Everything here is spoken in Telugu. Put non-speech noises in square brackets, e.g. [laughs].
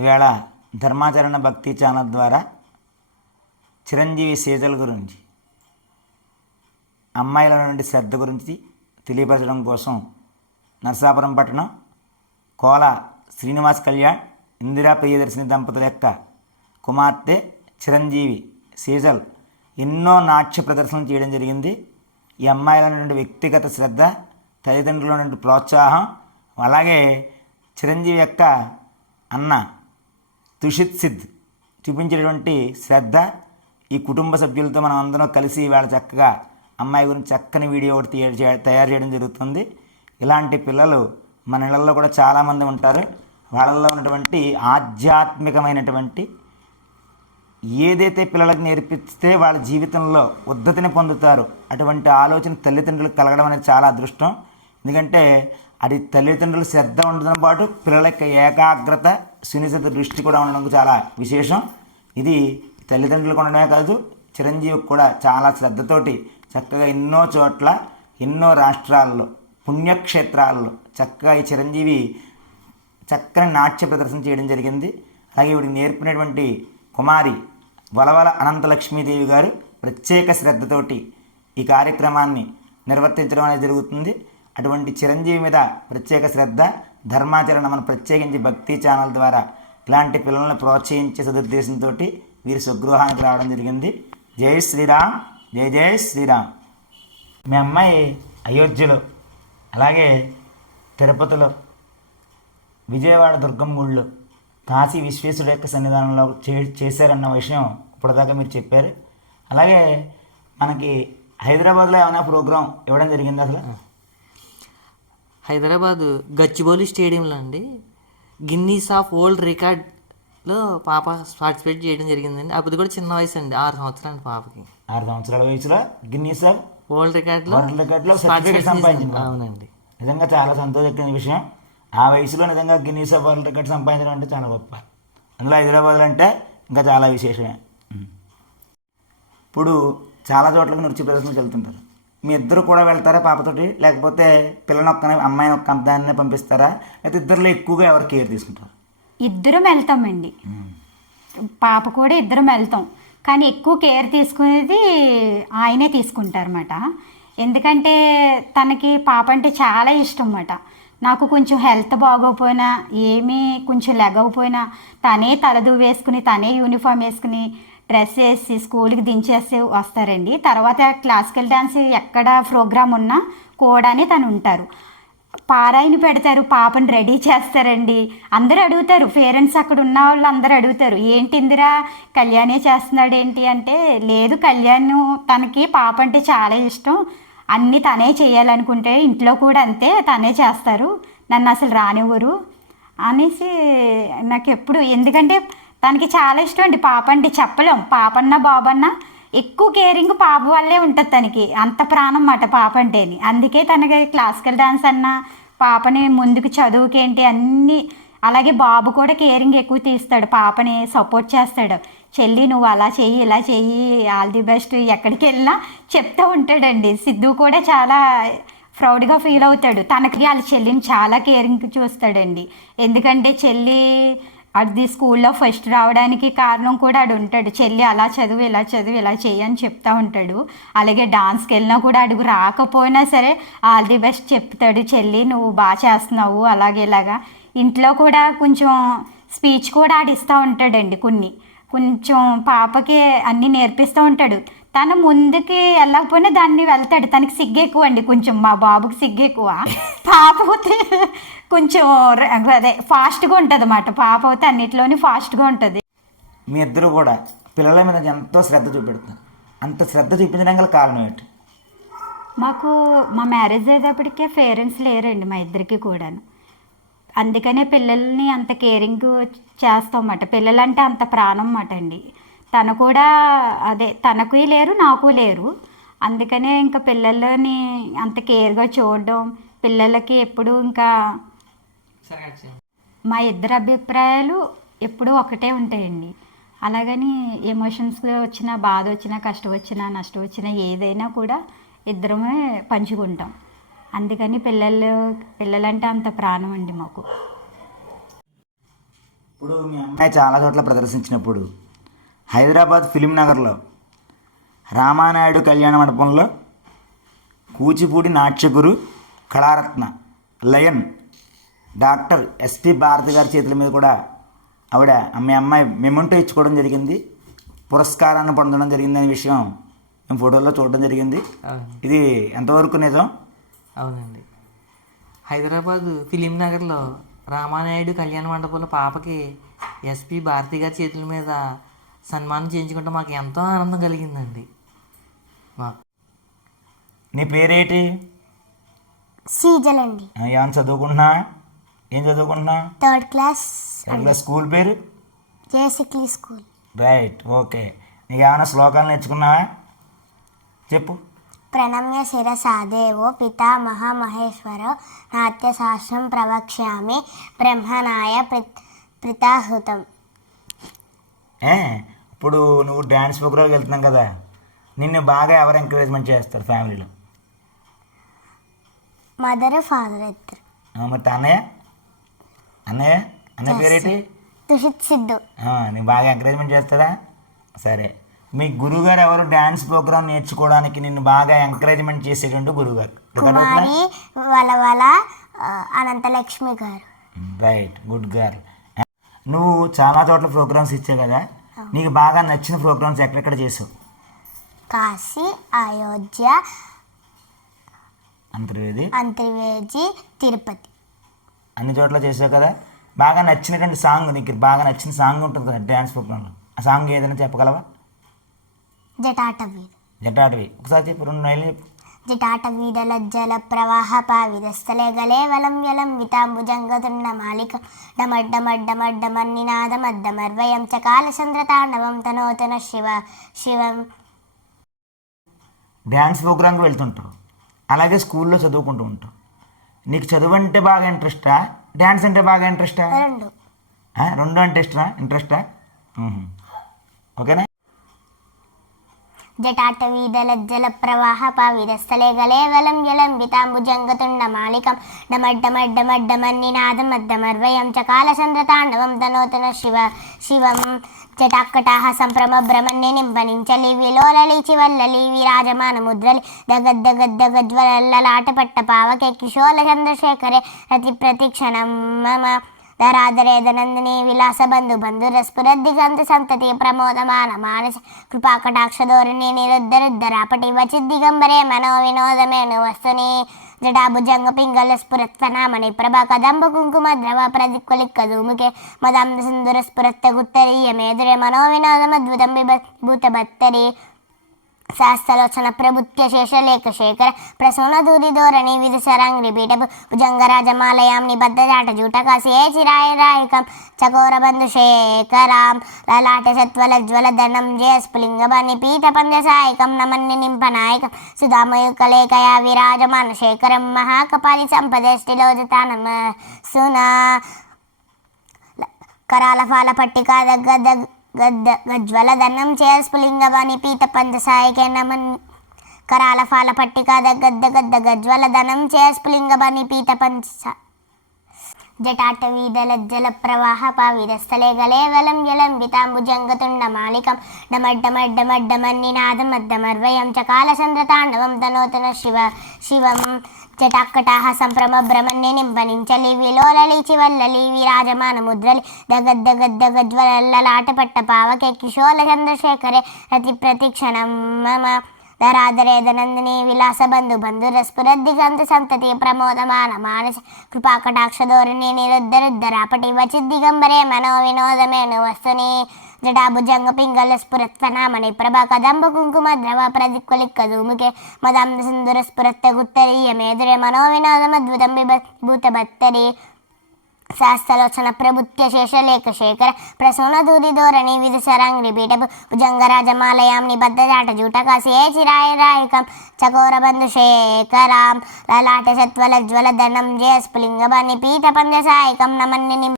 ఇవాళ ధర్మాచరణ భక్తి ఛానల్ ద్వారా చిరంజీవి సీజల్ గురించి అమ్మాయిల నుండి శ్రద్ధ గురించి తెలియపరచడం కోసం నరసాపురం పట్టణం కోల శ్రీనివాస్ కళ్యాణ్ ఇందిరా ప్రియదర్శిని దంపతుల యొక్క కుమార్తె చిరంజీవి సీజల్ ఎన్నో నాట్య ప్రదర్శనలు చేయడం జరిగింది. ఈ అమ్మాయిల నుండి వ్యక్తిగత శ్రద్ధ తల్లిదండ్రుల నుండి ప్రోత్సాహం అలాగే చిరంజీవి యొక్క అన్న తుషిత్ సిద్ చూపించేటువంటి శ్రద్ధ ఈ కుటుంబ సభ్యులతో మనం అందరం కలిసి వాళ్ళ చక్కగా అమ్మాయి గురించి చక్కని వీడియో ఒకటి తయారు తయారు చేయడం జరుగుతుంది. ఇలాంటి పిల్లలు మన ఇళ్ళల్లో కూడా చాలామంది ఉంటారు. వాళ్ళల్లో ఉన్నటువంటి ఆధ్యాత్మికమైనటువంటి ఏదైతే పిల్లలకు నేర్పిస్తే వాళ్ళ జీవితంలో ఉద్ధతిని పొందుతారు అటువంటి ఆలోచన తల్లిదండ్రులకు కలగడం అనేది చాలా అదృష్టం. ఎందుకంటే అది తల్లిదండ్రుల శ్రద్ధ ఉండడం పాటు పిల్లల యొక్క ఏకాగ్రత సునిశ్చిత దృష్టి కూడా ఉండడం చాలా విశేషం. ఇది తల్లిదండ్రులకు ఉండడమే కాదు చిరంజీవికి కూడా చాలా శ్రద్ధతోటి చక్కగా ఎన్నో చోట్ల ఎన్నో రాష్ట్రాల్లో పుణ్యక్షేత్రాల్లో చక్కగా ఈ చిరంజీవి చక్కని నాట్య ప్రదర్శన చేయడం జరిగింది. అలాగే ఇవిడికి నేర్పినటువంటి కుమారి వలవల అనంతలక్ష్మీదేవి గారు ప్రత్యేక శ్రద్ధతోటి ఈ కార్యక్రమాన్ని నిర్వర్తించడం అనేది జరుగుతుంది. అటువంటి చిరంజీవి మీద ప్రత్యేక శ్రద్ధ ధర్మాచరణ మనం ప్రత్యేకించి భక్తి ఛానల్ ద్వారా ఇలాంటి పిల్లల్ని ప్రోత్సహించే సదుద్దేశంతో వీరి స్వగృహానికి రావడం జరిగింది. జై శ్రీరామ్ జై జై శ్రీరామ్. మీ అమ్మాయి అయోధ్యలో అలాగే తిరుపతిలో విజయవాడ దుర్గం గుళ్ళు కాశీ విశ్వేశ్వరుడు యొక్క సన్నిధానంలో చే చేశారన్న విషయం ఇప్పటిదాకా మీరు చెప్పారు. అలాగే మనకి హైదరాబాద్లో ఏమైనా ప్రోగ్రాం ఇవ్వడం జరిగింది అసలు? హైదరాబాద్ గచ్చిబౌలి స్టేడియంలో అండి. గిన్నీస్ ఆఫ్ వరల్డ్ రికార్డ్లో పాప పార్టిసిపేట్ చేయడం జరిగిందండి. అప్పుడు కూడా చిన్న వయసు అండి ఆరు సంవత్సరాలు పాపకి. ఆరు సంవత్సరాల వయసులో గిన్నీస్ ఆఫ్ వరల్డ్ రికార్డ్లో వరల్డ్ రికార్డులో సర్టిఫికేట్ సంపాదించింది. అవునండి. నిజంగా చాలా సంతోషకరమైన విషయం. ఆ వయసులో నిజంగా గిన్నీస్ ఆఫ్ వరల్డ్ రికార్డ్ సంపాదించడం అంటే చాలా గొప్ప. అందులో హైదరాబాద్లో అంటే ఇంకా చాలా విశేషమే. ఇప్పుడు చాలా చోట్లకి నృత్య ప్రదర్శనకు వెళ్తుంటారు మీ ఇద్దరు కూడా వెళ్తారా పాపతోటి? లేకపోతే పిల్లని ఒక్క అమ్మాయిని ఒక్క దాన్నే పంపిస్తారా? లేకపోతే ఇద్దరిలో ఎక్కువగా ఎవరు కేర్ తీసుకుంటారు? ఇద్దరం వెళ్తామండి. పాప కూడా ఇద్దరం వెళ్తాం. కానీ ఎక్కువ కేర్ తీసుకునేది ఆయనే తీసుకుంటారన్నమాట. ఎందుకంటే తనకి పాప అంటే చాలా ఇష్టం అన్నమాట నాకు కొంచెం హెల్త్ బాగోపోయినా ఏమీ కొంచెం లెగకపోయినా తనే తలదు వేసుకుని తనే యూనిఫామ్ వేసుకుని డ్రెస్ వేసి స్కూల్కి దించేసి వస్తారండి. తర్వాత క్లాసికల్ డ్యాన్స్ ఎక్కడ ప్రోగ్రామ్ ఉన్నా కూడానే తను ఉంటారు. పారాయిని పెడతారు పాపని రెడీ చేస్తారండి. అందరూ అడుగుతారు పేరెంట్స్ అక్కడ ఉన్న వాళ్ళు అందరూ అడుగుతారు ఏంటి ఇందిరా కళ్యాణే చేస్తున్నాడు ఏంటి? అంటే లేదు కళ్యాణ్ తనకి పాప అంటే చాలా ఇష్టం. అన్నీ తనే చేయాలనుకుంటే ఇంట్లో కూడా అంతే తనే చేస్తారు. నన్ను అసలు రానివ్వరు. అనేసి నాకు ఎప్పుడు ఎందుకంటే తనకి చాలా ఇష్టం అండి. పాప అంటే చెప్పలేం. పాపన్న బాబన్న ఎక్కువ కేరింగ్ పాప వల్లే ఉంటుంది తనకి. అంత ప్రాణం మాట పాప అంటేని అందుకే తనకి క్లాసికల్ డాన్స్ అన్న పాపని ముందుకు చదువుకేంటి అన్నీ అలాగే బాబు కూడా కేరింగ్ ఎక్కువ తీస్తాడు. పాపని సపోర్ట్ చేస్తాడు. చెల్లి నువ్వు అలా చెయ్యి ఇలా చెయ్యి ఆల్ ది బెస్ట్ ఎక్కడికి వెళ్ళినా చెప్తూ ఉంటాడండి. సిద్ధు కూడా చాలా ప్రౌడ్గా ఫీల్ అవుతాడు. తనకి వాళ్ళ చెల్లిని చాలా కేరింగ్ చూస్తాడండి. ఎందుకంటే చెల్లి అది స్కూల్లో ఫస్ట్ రావడానికి కారణం కూడా ఆడు ఉంటాడు. చెల్లి అలా చదువు ఇలా చదువు ఇలా చేయని అని చెప్తా ఉంటాడు. అలాగే డాన్స్కి వెళ్ళినా కూడా అడుగు రాకపోయినా సరే ఆల్ ది బెస్ట్ చెప్తాడు చెల్లి. నువ్వు బాగా చేస్తున్నావు అలాగే ఇలాగా. ఇంట్లో కూడా కొంచెం స్పీచ్ కూడా ఆడిస్తూ ఉంటాడండి కొన్ని. కొంచెం పాపకి అన్నీ నేర్పిస్తూ ఉంటాడు. తను ముందుకి వెళ్ళకపోయినా దాన్ని వెళ్తాడు. తనకి సిగ్గు ఎక్కువ అండి కొంచెం మా బాబుకి సిగ్గు ఎక్కువ [laughs] పాప అయితే కొంచెం అదే ఫాస్ట్గా ఉంటుంది అన్నమాట పాప అయితే అన్నిట్లోని ఫాస్ట్గా ఉంటుంది. మీ ఇద్దరు కూడా పిల్లల మీద ఎంతో శ్రద్ధ చూపెడుతున్నారు. అంత శ్రద్ధ చూపించడం గల కారణం ఏంటి? మాకు మా మ్యారేజ్ అయ్యేటప్పటికే పేరెంట్స్ లేరండి మా ఇద్దరికి కూడాను. అందుకనే పిల్లల్ని అంత కేరింగ్ చేస్తామన్నమాట పిల్లలంటే అంత ప్రాణం అన్నమాట అండి. తను కూడా అదే తనకు లేరు నాకు లేరు. అందుకనే ఇంకా పిల్లలని అంత కేర్గా చూడడం పిల్లలకి ఎప్పుడు ఇంకా మా ఇద్దరు అభిప్రాయాలు ఎప్పుడూ ఒకటే ఉంటాయండి. అలాగని ఎమోషన్స్ వచ్చినా బాధ వచ్చినా కష్టం వచ్చినా నష్టం వచ్చినా ఏదైనా కూడా ఇద్దరమే పంచుకుంటాం. అందుకని పిల్లలు పిల్లలంటే అంత ప్రాణం అండి మాకు. ఇప్పుడు మీ అమ్మాయి చాలా చోట్ల ప్రదర్శించినప్పుడు హైదరాబాద్ ఫిలిం నగర్లో రామానాయుడు కళ్యాణ మండపంలో Kuchipudi నాట్యగురు Kalaratna lion doctor S P Bharathi గారి చేతుల మీద కూడా ఆవిడ మీ అమ్మాయి మెమెంటో ఇచ్చుకోవడం జరిగింది. పురస్కారాన్ని పొందడం జరిగింది అనే విషయం మేము ఫోటోలో చూడడం జరిగింది. ఇది ఎంతవరకు నిజం? అవునండి. హైదరాబాద్ ఫిలిం నగర్లో రామానాయుడు కళ్యాణ మండపంలో పాపకి ఎస్పి భారతి గారి చేతుల మీద సన్మానం చేయించుకుంటే మాకు ఎంతో ఆనందం కలిగిందండి. మాకు నీ పేరేటి? సీజలండి ఆ, ఏమన్నా చదువుకుంటున్నా? ఏం చదువుకుంటున్నా? థర్డ్ క్లాస్ ఎట్లా స్కూల్ పేరు? జేసిక్లీ స్కూల్. రైట్ ఓకే నీకు ఏమైనా శ్లోకాలు నేర్చుకున్నావా? చెప్పు. ప్రణమ్య శిరసాదేవో పితామహ మహేశ్వర నాట్యశాస్త్రం ప్రవక్ష్యామి బ్రహ్మనాయ ప్రిత్ ప్రితాహృతం. ఏ ఇప్పుడు నువ్వు డ్యాన్స్ ప్రోగ్రామ్కి వెళ్తున్నావు కదా నిన్ను బాగా ఎవరు ఎంకరేజ్మెంట్ చేస్తారు ఫ్యామిలీలో మదర్ ఫాదర్ ఇద్దరు. మరి అన్నయ్య? అన్నయ్య అన్నయ్య పేరేంటి? తుషిత్ సిద్ధు. నీకు బాగా ఎంకరేజ్మెంట్ చేస్తాడా? సరే. మీ గురువుగారు ఎవరు డ్యాన్స్ ప్రోగ్రామ్ నేర్చుకోవడానికి నిన్ను బాగా ఎంకరేజ్మెంట్ చేసేటువంటి కుమారి వలవల ఆ, అనంతలక్ష్మి గారు. రైట్ గుడ్ గర్ల్ నువ్వు చాలా చోట్ల ప్రోగ్రామ్స్ ఇచ్చావు కదా? నీకు బాగా నచ్చిన ప్రోగ్రామ్స్ ఎక్కడెక్కడ చేసావు? కాశీ అయోధ్య అంతర్వేది. అంతర్వేజి తిరుపతి. అన్ని చోట్ల చేసావు కదా? బాగా నచ్చినటువంటి సాంగ్ నీకు బాగా నచ్చిన సాంగ్ ఉంటుంది కదా డ్యాన్స్ ప్రోగ్రాంలో ఆ సాంగ్ ఏదైనా చెప్పగలవా? జటాటవీధ జటాటవి ఒకసారి చెప్పు రెండు నైలు చెప్పు. జటాటవీదలజ్జల ప్రవాహ పావిదస్థలే గలే వలం యలం వితాంబుజంగతుండ మాలిక డమడ్డమడ్డమడ్డమన్నినాదమద్దమర్వయం చకాల చంద్రతాండవం తనోతన శివ శివం డ్యాన్స్ ప్రోగ్రామ్కి వెళ్తుంటావు. అలాగే స్కూల్లో చదువుకుంటూ ఉంటావు. నీకు చదువు అంటే బాగా ఇంట్రెస్టా? డ్యాన్స్ అంటే బాగా ఇంట్రెస్టా? రెండు. రెండు అంటే ఇష్టమా? ఇంట్రెస్టా. ఓకేనా? జటాటవీదలజ్జల ప్రవాహ పావిదస్థలే గలే వలం యలం వితాంబుజంగతుండ మాలికం డమడ్డమడ్డమడ్డమన్నినాదమద్దమర్వయం చకాల చంద్రతాండవం తనోతన శివ శివం. జటాక్కటాహ సంభ్రమ భ్రమన్ని నింపనించలి విలోలలిచి వల్లలి విరాజమాన ముద్రలి దగద్దగద్దగజ్వలలాటపట్ట పావకే కిశోల చంద్రశేఖరే రతి ప్రతిక్షణం మమ. ధరాధరేదనందిని విలాస బంధు బంధు రస్ఫురద్దిగంత సంతతి ప్రమోదమాన మానస కృపాకటాక్ష ధోరణి నిరుద్ధరుద్ధరాపటి వచి దిగంబరే మనో వినోదమేను వస్తుని జటాభుజంగ పింగళ స్ఫురత్వనామణి ప్రభా కదంబ కుంకుమ ద్రవ ప్రదిక్కులిక్క ధూముకే మదాంద సుందర స్ఫురత్త గుత్తరీయ మేదురే మనో వినోదమద్భుతం విభూత భత్తరి శాస్త్రలోచన ప్రభుత్వ శేషలేఖ శేఖర ప్రసూన దూది ధోరణి విధ సరాంగ్రి పీఠపు భుజంగరాజమాలయాం నిబద్ధ జూటకాశే జూట చిరాయ రాయకం చకోర బంధు శేఖరాం లలాట సత్వల జ్వల ధనం జయ స్ఫులింగబని పీఠ పంద సాయకం నమన్ని నింప నాయకం సుధామయుకలేకయా విరాజమాన శేఖరం మహాకపాలి సంపదష్టిలోజతానమ సునా కరాల ఫాల పట్టిక దగ్గ దగ్గ గజ్వల దన్నం పీత పంచసాయకే నమన్ కరాల ఫాల పట్టిక గద్ద గద్ద గజ్వల దనం చేస్ఫులింగవాణి పీత పంచ జటాటవీదలజ్జల ప్రవాహ పావిదస్థలే గలే వలం జలం వితాంబుజంగతుండ మాలికం డమడ్డమడ్డమడ్డమన్నినాదమద్దమర్వయం చకాల చంద్రతాండవం తనోతన శివ శివం జటాక్కటాహ సంభ్రమ భ్రమణ్ణి నింపనించలి విలోలలిచి వల్లలి విరాజమాన ముద్రలి దగద్దగద్దగజ్వలలాటపట్ట పావకే కిశోల చంద్రశేఖరే రతి ప్రతిక్షణం మమ ధరాధరేదనందిని విలాస బంధు బంధు రస్ఫురద్దిగంత సంతతి ప్రమోదమాన మానస కృపాకటాక్ష ధోరణి నిరుద్ధరుద్ధరాపటి వచి దిగంబరే మనో వినోదమేను వస్తుని జటాభుజంగ పింగళ స్ఫురత్వనామణి ప్రభా కదంబ కుంకుమ ద్రవ ప్రదిక్కులిక్క ధూముకే మదాంద సుందర స్ఫురత్త గుత్తరీయ మేదురే మనో వినోదమద్భుతం భూత బత్తరి శాస్త్రలోచన ప్రభుత్వ శేషలేఖ శేఖర ప్రసూన దూది ధోరణి విధ సరాంగ్రి పీఠపు భుజంగరాజమాలయాం నిబద్ధ జాట జూట కాసి ఏ చిరాయ రాయకం చకోర బంధు శేఖరాం లలాట సత్వల జ్వల ధనం జయ స్ఫులింగ పీఠ పంద సాయకం నమన్ని